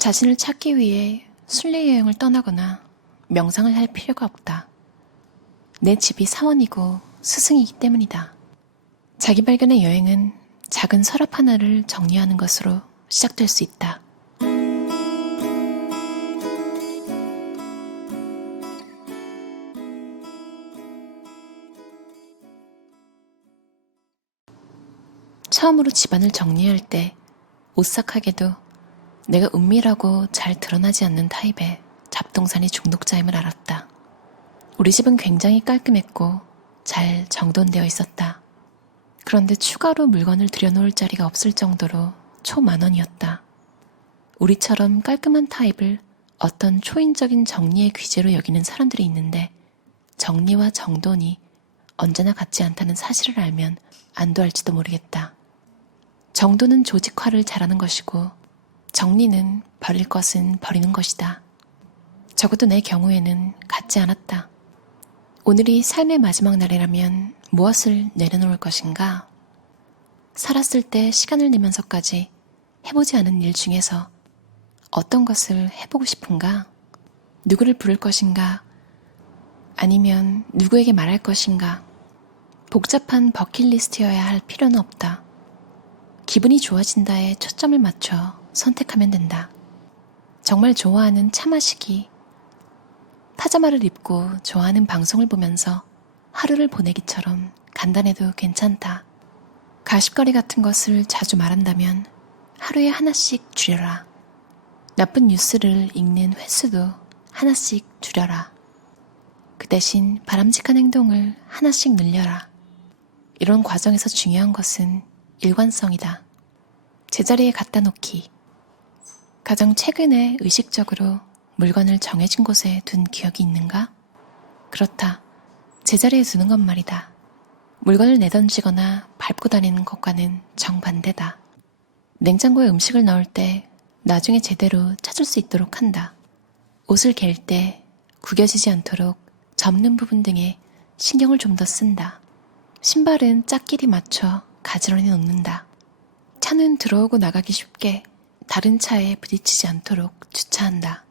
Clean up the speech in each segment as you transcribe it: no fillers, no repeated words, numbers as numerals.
자신을 찾기 위해 순례 여행을 떠나거나 명상을 할 필요가 없다. 내 집이 사원이고 스승이기 때문이다. 자기 발견의 여행은 작은 서랍 하나를 정리하는 것으로 시작될 수 있다. 처음으로 집안을 정리할 때 오싹하게도 내가 은밀하고 잘 드러나지 않는 타입의 잡동사니 중독자임을 알았다. 우리 집은 굉장히 깔끔했고 잘 정돈되어 있었다. 그런데 추가로 물건을 들여놓을 자리가 없을 정도로 초만원이었다. 우리처럼 깔끔한 타입을 어떤 초인적인 정리의 귀재로 여기는 사람들이 있는데 정리와 정돈이 언제나 같지 않다는 사실을 알면 안도할지도 모르겠다. 정돈은 조직화를 잘하는 것이고 정리는 버릴 것은 버리는 것이다. 적어도 내 경우에는 같지 않았다. 오늘이 삶의 마지막 날이라면 무엇을 내려놓을 것인가? 살았을 때 시간을 내면서까지 해보지 않은 일 중에서 어떤 것을 해보고 싶은가? 누구를 부를 것인가? 아니면 누구에게 말할 것인가? 복잡한 버킷리스트여야 할 필요는 없다. 기분이 좋아진다에 초점을 맞춰 선택하면 된다. 정말 좋아하는 차 마시기, 파자마를 입고 좋아하는 방송을 보면서 하루를 보내기처럼 간단해도 괜찮다. 가십거리 같은 것을 자주 말한다면 하루에 하나씩 줄여라. 나쁜 뉴스를 읽는 횟수도 하나씩 줄여라. 그 대신 바람직한 행동을 하나씩 늘려라. 이런 과정에서 중요한 것은 일관성이다. 제자리에 갖다 놓기. 가장 최근에 의식적으로 물건을 정해진 곳에 둔 기억이 있는가? 그렇다. 제자리에 두는 건 말이다. 물건을 내던지거나 밟고 다니는 것과는 정반대다. 냉장고에 음식을 넣을 때 나중에 제대로 찾을 수 있도록 한다. 옷을 갤 때 구겨지지 않도록 접는 부분 등에 신경을 좀 더 쓴다. 신발은 짝끼리 맞춰 가지런히 놓는다. 차는 들어오고 나가기 쉽게 다른 차에 부딪히지 않도록 주차한다.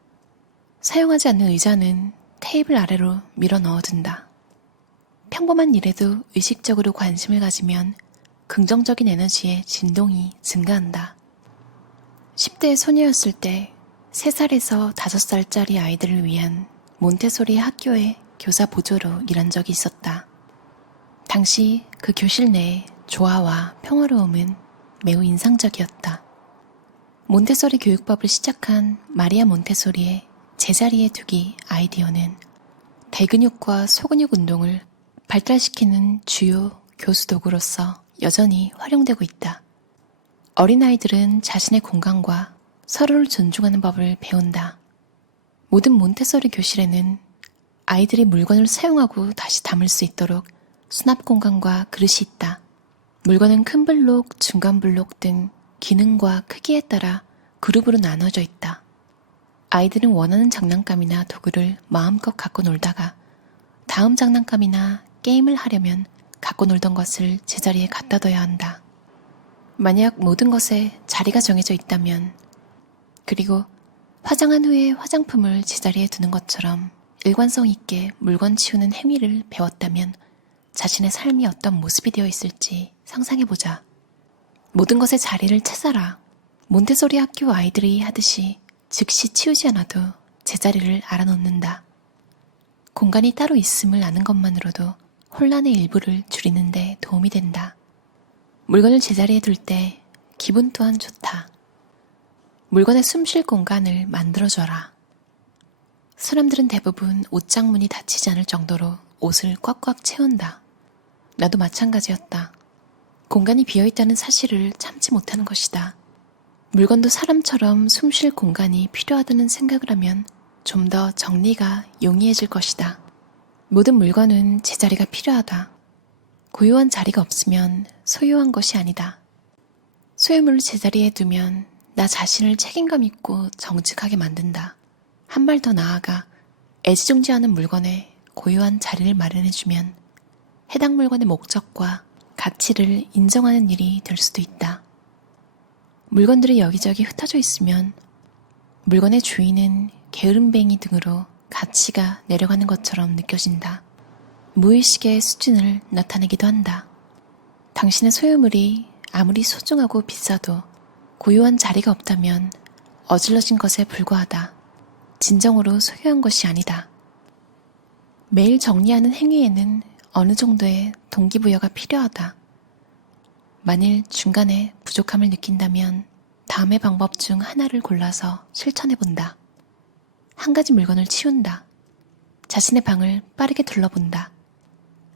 사용하지 않는 의자는 테이블 아래로 밀어 넣어둔다. 평범한 일에도 의식적으로 관심을 가지면 긍정적인 에너지의 진동이 증가한다. 10대 소녀였을 때 3살에서 5살짜리 아이들을 위한 몬테소리 학교의 교사 보조로 일한 적이 있었다. 당시 그 교실 내의 조화와 평화로움은 매우 인상적이었다. 몬테소리 교육법을 시작한 마리아 몬테소리의 제자리에 두기 아이디어는 대근육과 소근육 운동을 발달시키는 주요 교수 도구로서 여전히 활용되고 있다. 어린아이들은 자신의 공간과 서로를 존중하는 법을 배운다. 모든 몬테소리 교실에는 아이들이 물건을 사용하고 다시 담을 수 있도록 수납 공간과 그릇이 있다. 물건은 큰 블록, 중간 블록 등 기능과 크기에 따라 그룹으로 나눠져 있다. 아이들은 원하는 장난감이나 도구를 마음껏 갖고 놀다가 다음 장난감이나 게임을 하려면 갖고 놀던 것을 제자리에 갖다 둬야 한다. 만약 모든 것에 자리가 정해져 있다면, 그리고 화장한 후에 화장품을 제자리에 두는 것처럼 일관성 있게 물건 치우는 행위를 배웠다면 자신의 삶이 어떤 모습이 되어 있을지 상상해보자. 모든 것의 자리를 찾아라. 몬테소리 학교 아이들이 하듯이 즉시 치우지 않아도 제자리를 알아놓는다. 공간이 따로 있음을 아는 것만으로도 혼란의 일부를 줄이는 데 도움이 된다. 물건을 제자리에 둘 때 기분 또한 좋다. 물건에 숨 쉴 공간을 만들어줘라. 사람들은 대부분 옷장문이 닫히지 않을 정도로 옷을 꽉꽉 채운다. 나도 마찬가지였다. 공간이 비어있다는 사실을 참지 못하는 것이다. 물건도 사람처럼 숨 쉴 공간이 필요하다는 생각을 하면 좀 더 정리가 용이해질 것이다. 모든 물건은 제자리가 필요하다. 고요한 자리가 없으면 소유한 것이 아니다. 소유물을 제자리에 두면 나 자신을 책임감 있고 정직하게 만든다. 한 발 더 나아가 애지중지하는 물건에 고요한 자리를 마련해주면 해당 물건의 목적과 가치를 인정하는 일이 될 수도 있다. 물건들이 여기저기 흩어져 있으면 물건의 주인은 게으름뱅이 등으로 가치가 내려가는 것처럼 느껴진다. 무의식의 수준을 나타내기도 한다. 당신의 소유물이 아무리 소중하고 비싸도 고유한 자리가 없다면 어질러진 것에 불과하다. 진정으로 소유한 것이 아니다. 매일 정리하는 행위에는 어느 정도의 동기부여가 필요하다. 만일 중간에 부족함을 느낀다면 다음의 방법 중 하나를 골라서 실천해본다. 한 가지 물건을 치운다. 자신의 방을 빠르게 둘러본다.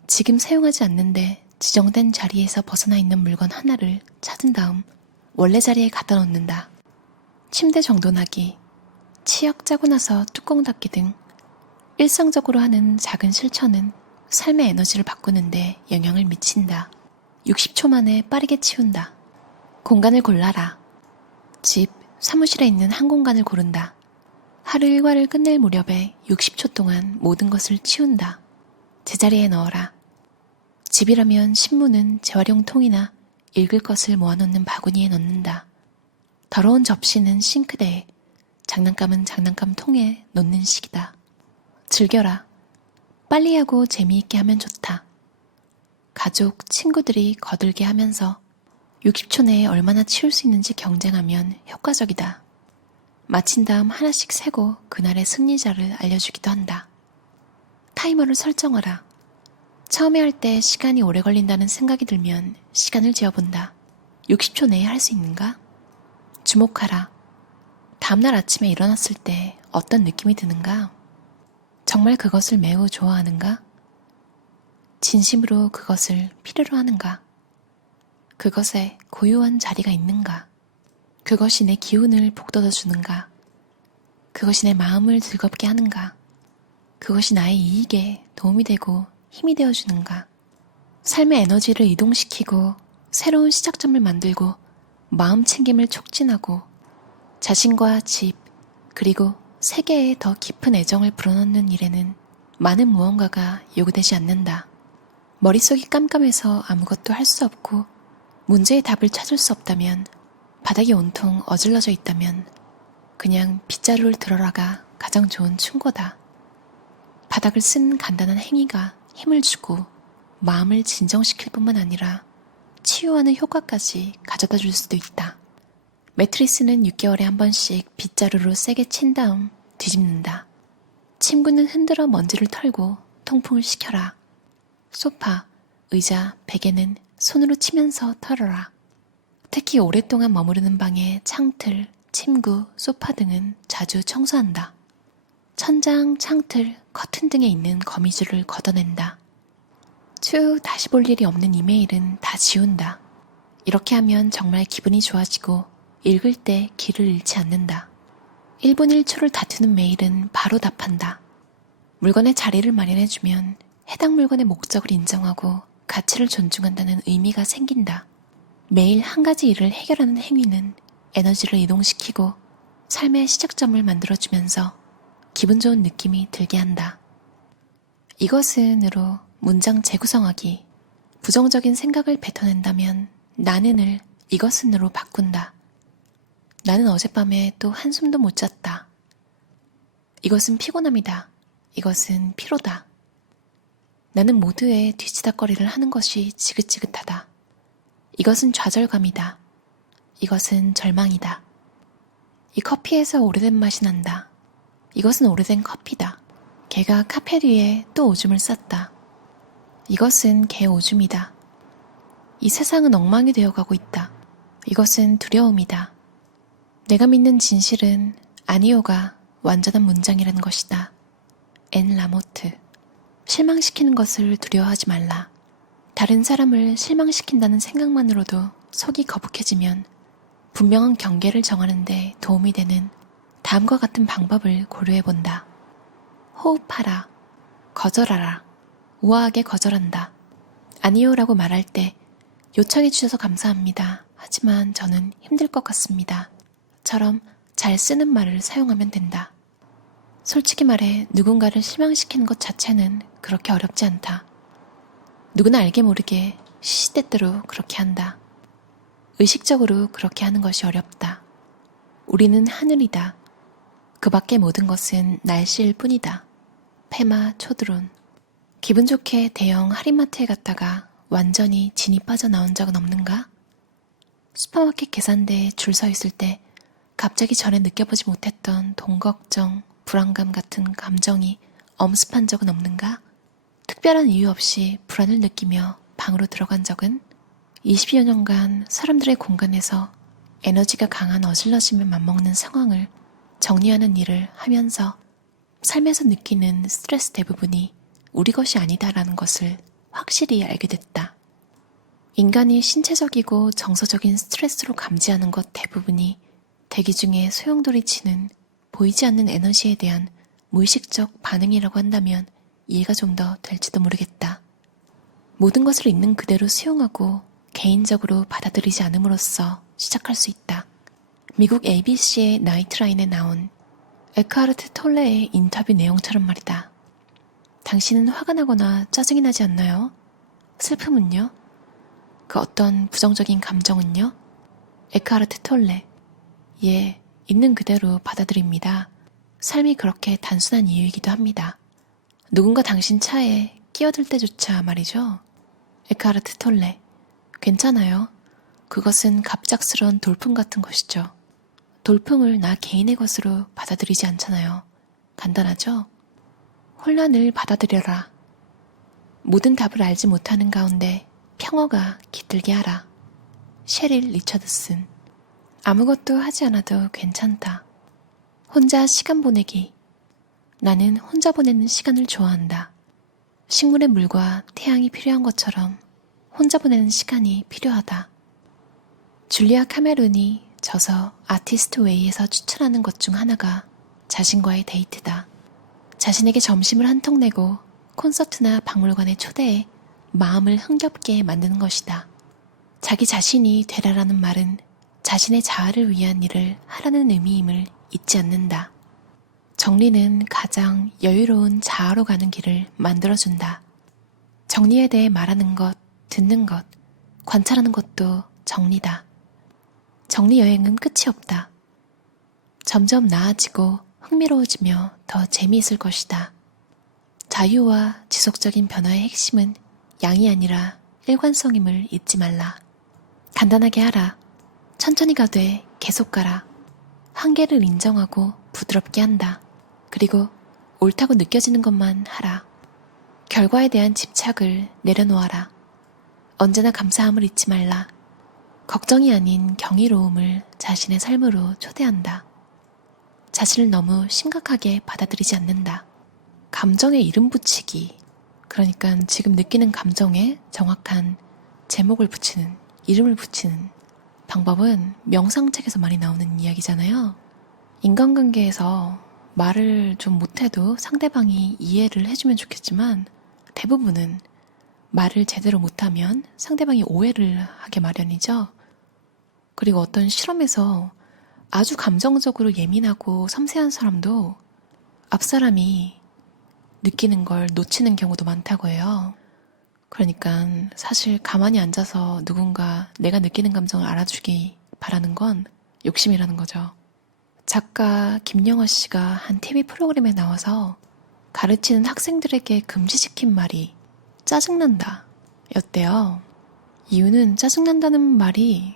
지금 사용하지 않는데 지정된 자리에서 벗어나 있는 물건 하나를 찾은 다음 원래 자리에 갖다 놓는다. 침대 정돈하기, 치약 짜고 나서 뚜껑 닫기 등 일상적으로 하는 작은 실천은 삶의 에너지를 바꾸는데 영향을 미친다. 60초 만에 빠르게 치운다. 공간을 골라라. 집, 사무실에 있는 한 공간을 고른다. 하루 일과를 끝낼 무렵에 60초 동안 모든 것을 치운다. 제자리에 넣어라. 집이라면 신문은 재활용 통이나 읽을 것을 모아놓는 바구니에 넣는다. 더러운 접시는 싱크대에, 장난감은 장난감 통에 놓는 식이다. 즐겨라. 빨리 하고 재미있게 하면 좋다. 가족, 친구들이 거들게 하면서 60초 내에 얼마나 치울 수 있는지 경쟁하면 효과적이다. 마친 다음 하나씩 세고 그날의 승리자를 알려주기도 한다. 타이머를 설정하라. 처음에 할 때 시간이 오래 걸린다는 생각이 들면 시간을 재어본다. 60초 내에 할 수 있는가? 주목하라. 다음날 아침에 일어났을 때 어떤 느낌이 드는가? 정말 그것을 매우 좋아하는가? 진심으로 그것을 필요로 하는가? 그것에 고유한 자리가 있는가? 그것이 내 기운을 북돋워 주는가? 그것이 내 마음을 즐겁게 하는가? 그것이 나의 이익에 도움이 되고 힘이 되어주는가? 삶의 에너지를 이동시키고 새로운 시작점을 만들고 마음 챙김을 촉진하고 자신과 집 그리고 세계에 더 깊은 애정을 불어넣는 일에는 많은 무언가가 요구되지 않는다. 머릿속이 깜깜해서 아무것도 할 수 없고 문제의 답을 찾을 수 없다면, 바닥이 온통 어질러져 있다면 그냥 빗자루를 들어라가 가장 좋은 충고다. 바닥을 쓴 간단한 행위가 힘을 주고 마음을 진정시킬 뿐만 아니라 치유하는 효과까지 가져다 줄 수도 있다. 매트리스는 6개월에 한 번씩 빗자루로 세게 친 다음 뒤집는다. 침구는 흔들어 먼지를 털고 통풍을 시켜라. 소파, 의자, 베개는 손으로 치면서 털어라. 특히 오랫동안 머무르는 방의 창틀, 침구, 소파 등은 자주 청소한다. 천장, 창틀, 커튼 등에 있는 거미줄을 걷어낸다. 추후 다시 볼 일이 없는 이메일은 다 지운다. 이렇게 하면 정말 기분이 좋아지고 읽을 때 기를 잃지 않는다. 1분 1초를 다투는 메일은 바로 답한다. 물건의 자리를 마련해주면 해당 물건의 목적을 인정하고 가치를 존중한다는 의미가 생긴다. 매일 한 가지 일을 해결하는 행위는 에너지를 이동시키고 삶의 시작점을 만들어주면서 기분 좋은 느낌이 들게 한다. 이것은으로 문장 재구성하기. 부정적인 생각을 뱉어낸다면 나는을 이것은으로 바꾼다. 나는 어젯밤에 또 한숨도 못 잤다. 이것은 피곤함이다. 이것은 피로다. 나는 모두의 뒤치다꺼리를 하는 것이 지긋지긋하다. 이것은 좌절감이다. 이것은 절망이다. 이 커피에서 오래된 맛이 난다. 이것은 오래된 커피다. 개가 카페 뒤에 또 오줌을 쌌다. 이것은 개 오줌이다. 이 세상은 엉망이 되어가고 있다. 이것은 두려움이다. 내가 믿는 진실은 아니오가 완전한 문장이라는 것이다. 앤 라모트. 실망시키는 것을 두려워하지 말라. 다른 사람을 실망시킨다는 생각만으로도 속이 거북해지면 분명한 경계를 정하는 데 도움이 되는 다음과 같은 방법을 고려해본다. 호흡하라. 거절하라. 우아하게 거절한다. 아니요라고 말할 때 요청해주셔서 감사합니다. 하지만 저는 힘들 것 같습니다. 처럼 잘 쓰는 말을 사용하면 된다. 솔직히 말해 누군가를 실망시키는 것 자체는 그렇게 어렵지 않다. 누구나 알게 모르게 시시때때로 그렇게 한다. 의식적으로 그렇게 하는 것이 어렵다. 우리는 하늘이다. 그 밖의 모든 것은 날씨일 뿐이다. 페마 초드론. 기분 좋게 대형 할인마트에 갔다가 완전히 진이 빠져나온 적은 없는가? 슈퍼마켓 계산대에 줄 서 있을 때 갑자기 전에 느껴보지 못했던 돈 걱정, 불안감 같은 감정이 엄습한 적은 없는가? 특별한 이유 없이 불안을 느끼며 방으로 들어간 적은 20여 년간 사람들의 공간에서 에너지가 강한 어질러짐에 맞먹는 상황을 정리하는 일을 하면서 삶에서 느끼는 스트레스 대부분이 우리 것이 아니다라는 것을 확실히 알게 됐다. 인간이 신체적이고 정서적인 스트레스로 감지하는 것 대부분이 대기 중에 소용돌이치는 보이지 않는 에너지에 대한 무의식적 반응이라고 한다면 이해가 좀 더 될지도 모르겠다. 모든 것을 있는 그대로 수용하고 개인적으로 받아들이지 않음으로써 시작할 수 있다. 미국 ABC의 나이트라인에 나온 에크하르트 톨레의 인터뷰 내용처럼 말이다. 당신은 화가 나거나 짜증이 나지 않나요? 슬픔은요? 그 어떤 부정적인 감정은요? 에크하르트 톨레. 예, 있는 그대로 받아들입니다. 삶이 그렇게 단순한 이유이기도 합니다. 누군가 당신 차에 끼어들 때조차 말이죠. 에크하르트 톨레. 괜찮아요. 그것은 갑작스러운 돌풍 같은 것이죠. 돌풍을 나 개인의 것으로 받아들이지 않잖아요. 간단하죠? 혼란을 받아들여라. 모든 답을 알지 못하는 가운데 평화가 깃들게 하라. 셰릴 리처드슨. 아무것도 하지 않아도 괜찮다. 혼자 시간 보내기. 나는 혼자 보내는 시간을 좋아한다. 식물의 물과 태양이 필요한 것처럼 혼자 보내는 시간이 필요하다. 줄리아 카메룬이 저서 아티스트 웨이에서 추천하는 것 중 하나가 자신과의 데이트다. 자신에게 점심을 한턱 내고 콘서트나 박물관에 초대해 마음을 흥겹게 만드는 것이다. 자기 자신이 되라라는 말은 자신의 자아를 위한 일을 하라는 의미임을 잊지 않는다. 정리는 가장 여유로운 자아로 가는 길을 만들어준다. 정리에 대해 말하는 것, 듣는 것, 관찰하는 것도 정리다. 정리 여행은 끝이 없다. 점점 나아지고 흥미로워지며 더 재미있을 것이다. 자유와 지속적인 변화의 핵심은 양이 아니라 일관성임을 잊지 말라. 간단하게 하라. 천천히 가되 계속 가라. 한계를 인정하고 부드럽게 한다. 그리고 옳다고 느껴지는 것만 하라. 결과에 대한 집착을 내려놓아라. 언제나 감사함을 잊지 말라. 걱정이 아닌 경이로움을 자신의 삶으로 초대한다. 자신을 너무 심각하게 받아들이지 않는다. 감정에 이름 붙이기. 그러니까 지금 느끼는 감정에 정확한 제목을 붙이는, 이름을 붙이는 방법은 명상책에서 많이 나오는 이야기잖아요. 인간관계에서 말을 좀 못해도 상대방이 이해를 해주면 좋겠지만 대부분은 말을 제대로 못하면 상대방이 오해를 하게 마련이죠. 그리고 어떤 실험에서 아주 감정적으로 예민하고 섬세한 사람도 앞사람이 느끼는 걸 놓치는 경우도 많다고 해요. 그러니까 사실 가만히 앉아서 누군가 내가 느끼는 감정을 알아주기 바라는 건 욕심이라는 거죠. 작가 김영하 씨가 한 TV 프로그램에 나와서 가르치는 학생들에게 금지시킨 말이 짜증난다 였대요. 이유는 짜증난다는 말이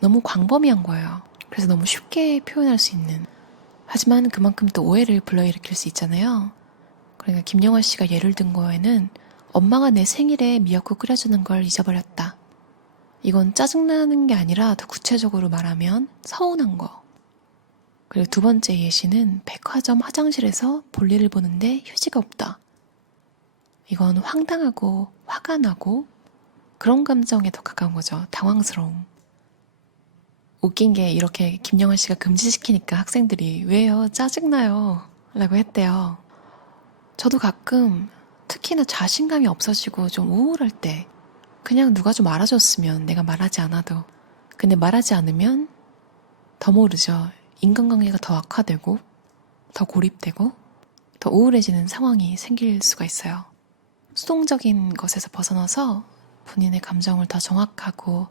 너무 광범위한 거예요. 그래서 너무 쉽게 표현할 수 있는. 하지만 그만큼 또 오해를 불러일으킬 수 있잖아요. 그러니까 김영하 씨가 예를 든 거에는 엄마가 내 생일에 미역국 끓여주는 걸 잊어버렸다. 이건 짜증나는 게 아니라 더 구체적으로 말하면 서운한 거. 그리고 두 번째 예시는 백화점 화장실에서 볼일을 보는데 휴지가 없다. 이건 황당하고 화가 나고 그런 감정에 더 가까운 거죠. 당황스러움. 웃긴 게 이렇게 김영하 씨가 금지시키니까 학생들이 왜요? 짜증나요? 라고 했대요. 저도 가끔 특히나 자신감이 없어지고 좀 우울할 때 그냥 누가 좀 알아줬으면 내가 말하지 않아도. 근데 말하지 않으면 더 모르죠. 인간관계가 더 악화되고 더 고립되고 더 우울해지는 상황이 생길 수가 있어요. 수동적인 것에서 벗어나서 본인의 감정을 더 정확하고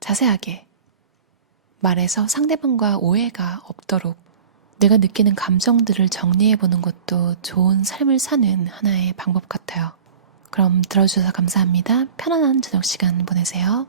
자세하게 말해서 상대방과 오해가 없도록 내가 느끼는 감정들을 정리해보는 것도 좋은 삶을 사는 하나의 방법 같아요. 그럼 들어주셔서 감사합니다. 편안한 저녁 시간 보내세요.